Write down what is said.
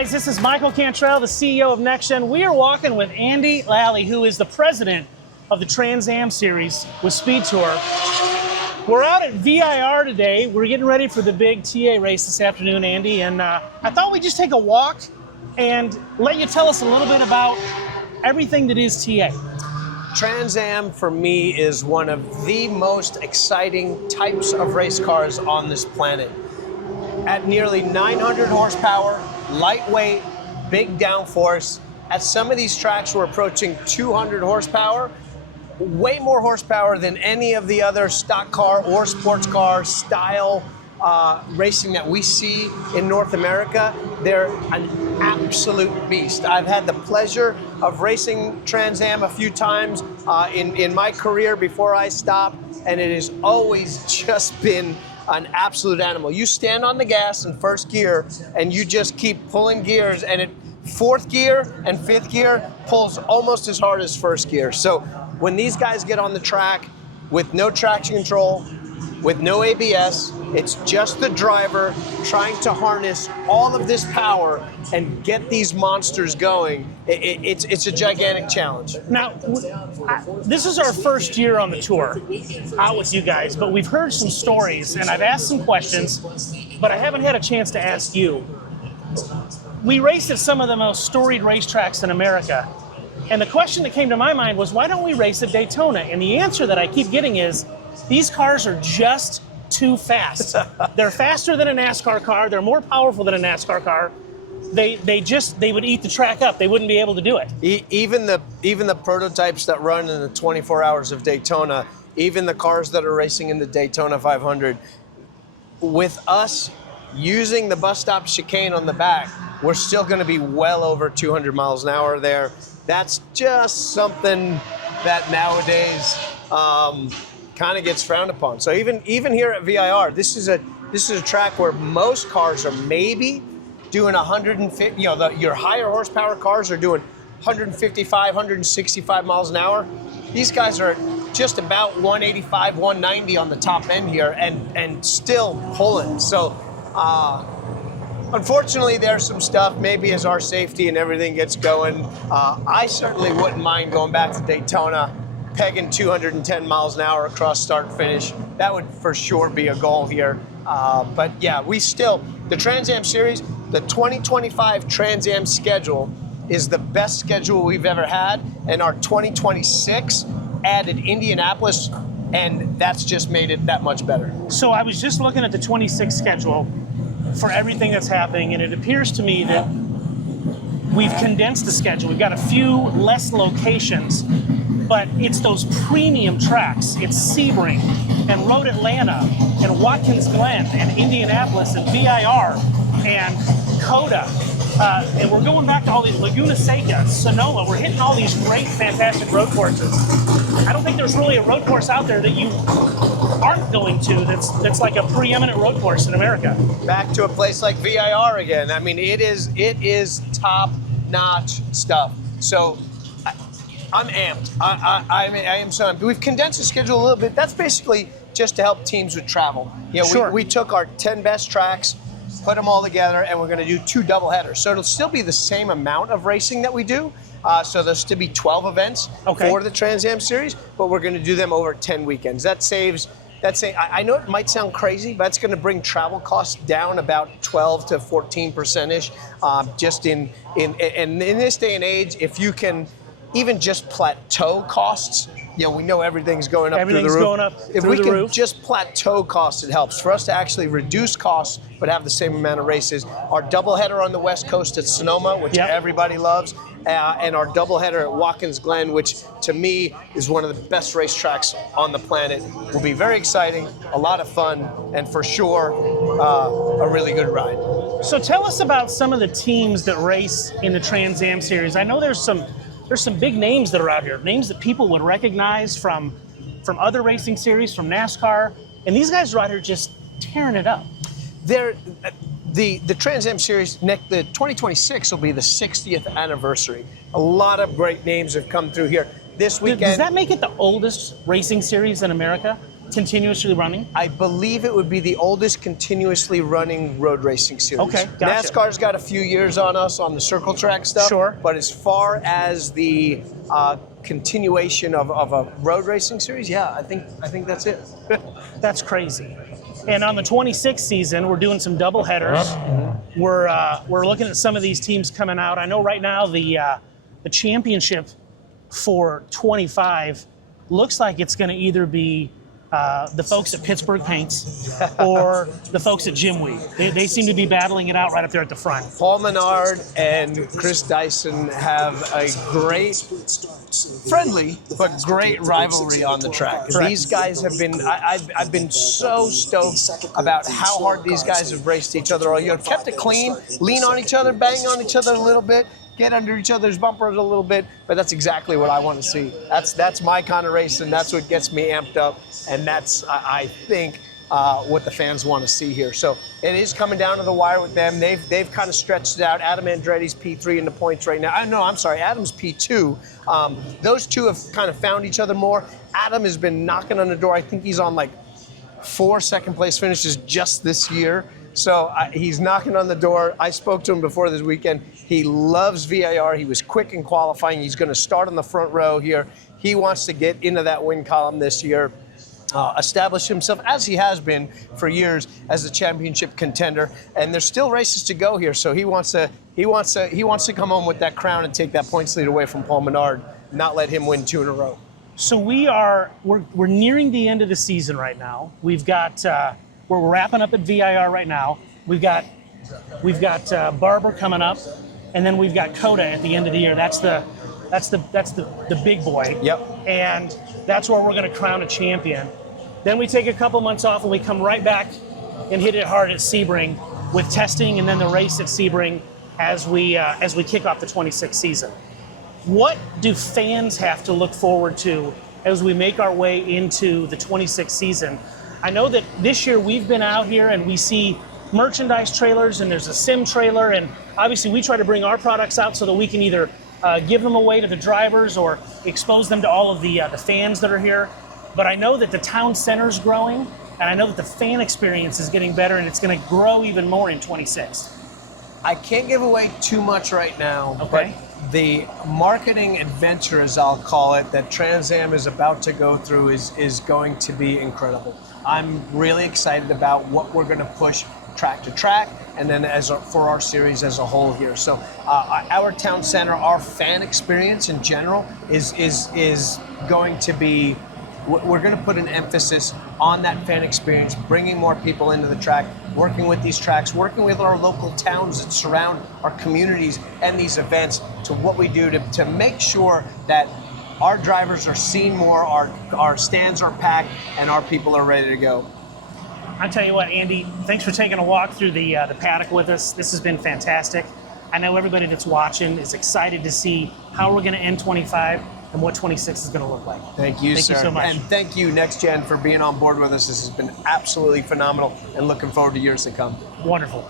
guys, this is Michael Cantrell, the CEO of NextGen. We are walking with Andy Lally, who is the president of the Trans Am Series with Speed Tour. We're out at VIR today. We're getting ready for the big TA race this afternoon, Andy, and I thought we'd just take a walk and let you tell us a little bit about everything that is TA. Trans Am for me is one of the most exciting types of race cars on this planet. At nearly 900 horsepower, lightweight, big downforce. At some of these tracks, we're approaching 200 horsepower. Way more horsepower than any of the other stock car or sports car style racing that we see in North America. They're an absolute beast. I've had the pleasure of racing Trans Am a few times in my career before I stopped, and it has always just been an absolute animal. You stand on the gas in first gear and you just keep pulling gears, and fourth gear and fifth gear pulls almost as hard as first gear. So when these guys get on the track with no traction control, with no ABS, it's just the driver trying to harness all of this power and get these monsters going. It's a gigantic challenge. Now, this is our first year on the tour out with you guys, but we've heard some stories and I've asked some questions, but I haven't had a chance to ask you. We raced at some of the most storied racetracks in America, and the question that came to my mind was, why don't we race at Daytona? And the answer that I keep getting is, these cars are just too fast. They're faster than a NASCAR car. They're more powerful than a NASCAR car. They would eat the track up. They wouldn't be able to do it. Even the prototypes that run in the 24 hours of Daytona, even the cars that are racing in the Daytona 500, with us using the bus stop chicane on the back, we're still going to be well over 200 miles an hour there. That's just something that nowadays kind of gets frowned upon. So even here at VIR, this is a track where most cars are maybe doing 150. Your higher horsepower cars are doing 155, 165 miles an hour. These guys are just about 185, 190 on the top end here, and still pulling. So unfortunately, there's some stuff, maybe as our safety and everything gets going, I certainly wouldn't mind going back to Daytona, pegging 210 miles an hour across start and finish. That would for sure be a goal here. But yeah, the Trans Am Series, the 2025 Trans Am schedule is the best schedule we've ever had, and our 2026 added Indianapolis, and that's just made it that much better. So I was just looking at the 26 schedule for everything that's happening, and it appears to me that we've condensed the schedule. We've got a few less locations, but it's those premium tracks. It's Sebring and Road Atlanta and Watkins Glen and Indianapolis and VIR and COTA. And we're going back to all these, Laguna Seca, Sonoma. We're hitting all these great, fantastic road courses. I don't think there's really a road course out there that you aren't going to that's like a preeminent road course in America. Back to a place like VIR again. I mean, it is top-notch stuff. So I'm amped. I am so amped. We've condensed the schedule a little bit. That's basically just to help teams with travel. Sure. We took our 10 best tracks, put them all together, and we're going to do 2 doubleheaders. So it'll still be the same amount of racing that we do. So there'll still be 12 events for the Trans Am Series, but we're going to do them over 10 weekends. I know it might sound crazy, but it's going to bring travel costs down about 12 to 14%-ish. Just in this day and age, if you can even just plateau costs, we know everything's going up through the roof. Everything's going up through the roof. If we can just plateau costs, it helps. For us to actually reduce costs, but have the same amount of races. Our doubleheader on the West Coast at Sonoma, which everybody loves, and our doubleheader at Watkins Glen, which to me is one of the best racetracks on the planet, will be very exciting, a lot of fun, and for sure, a really good ride. So tell us about some of the teams that race in the Trans Am Series. I know there's some big names that are out here, names that people would recognize from other racing series, from NASCAR, and these guys are out here just tearing it up. The Trans Am Series, the 2026 will be the 60th anniversary. A lot of great names have come through here. This weekend. Does that make it the oldest racing series in America? continuously running? I believe it would be the oldest continuously running road racing series. Okay, gotcha. NASCAR's got a few years on us on the circle track stuff. Sure. But as far as the continuation of a road racing series, yeah, I think that's it. That's crazy. And on the 26th season, we're doing some double headers. We're looking at some of these teams coming out. I know right now the championship for 25 looks like it's going to either be the folks at Pittsburgh Paints or the folks at Jim Wee. They seem to be battling it out right up there at the front. Paul Menard and Chris Dyson have a great, friendly, but great rivalry on the track. Correct. These guys have been, I've been so stoked about how hard these guys have raced each other all year. Kept it clean, lean on each other, bang on each other a little bit, get under each other's bumpers a little bit, but that's exactly what I want to see. That's my kind of racing. That's what gets me amped up, and that's, I think, what the fans want to see here. So it is coming down to the wire with them. They've kind of stretched it out. Adam Andretti's P3 in the points right now. No, I'm sorry, Adam's P2. Those two have kind of found each other more. Adam has been knocking on the door. I think he's on like 4 second-place finishes just this year. So he's knocking on the door. I spoke to him before this weekend. He loves VIR. He was quick in qualifying. He's going to start on the front row here. He wants to get into that win column this year, establish himself, as he has been for years, as a championship contender. And there's still races to go here. So he wants to come home with that crown and take that points lead away from Paul Menard, not let him win 2 in a row. So we're nearing the end of the season right now. We've got we're wrapping up at VIR right now. We've got Barber coming up, and then we've got Coda at the end of the year. That's the big boy. Yep. And that's where we're going to crown a champion. Then we take a couple months off and we come right back and hit it hard at Sebring with testing, and then the race at Sebring as we kick off the 26th season. What do fans have to look forward to as we make our way into the 26th season? I know that this year we've been out here and we see merchandise trailers and there's a sim trailer, and obviously we try to bring our products out so that we can either give them away to the drivers or expose them to all of the fans that are here. But I know that the town center's growing, and I know that the fan experience is getting better, and it's going to grow even more in 26. I can't give away too much right now, Okay. but the marketing adventure, as I'll call it, that Trans Am is about to go through is going to be incredible. I'm really excited about what we're going to push track to track, and then for our series as a whole here. So our town center, our fan experience in general is going to be, we're going to put an emphasis on that fan experience, bringing more people into the track, working with these tracks, working with our local towns that surround our communities and these events, to what we do to make sure that our drivers are seen more, our stands are packed, and our people are ready to go. I tell you what, Andy, thanks for taking a walk through the paddock with us. This has been fantastic. I know everybody that's watching is excited to see how we're going to end 25 and what 26 is going to look like. Thank you, sir. Thank you so much. And thank you, Next Gen, for being on board with us. This has been absolutely phenomenal, and looking forward to years to come. Wonderful.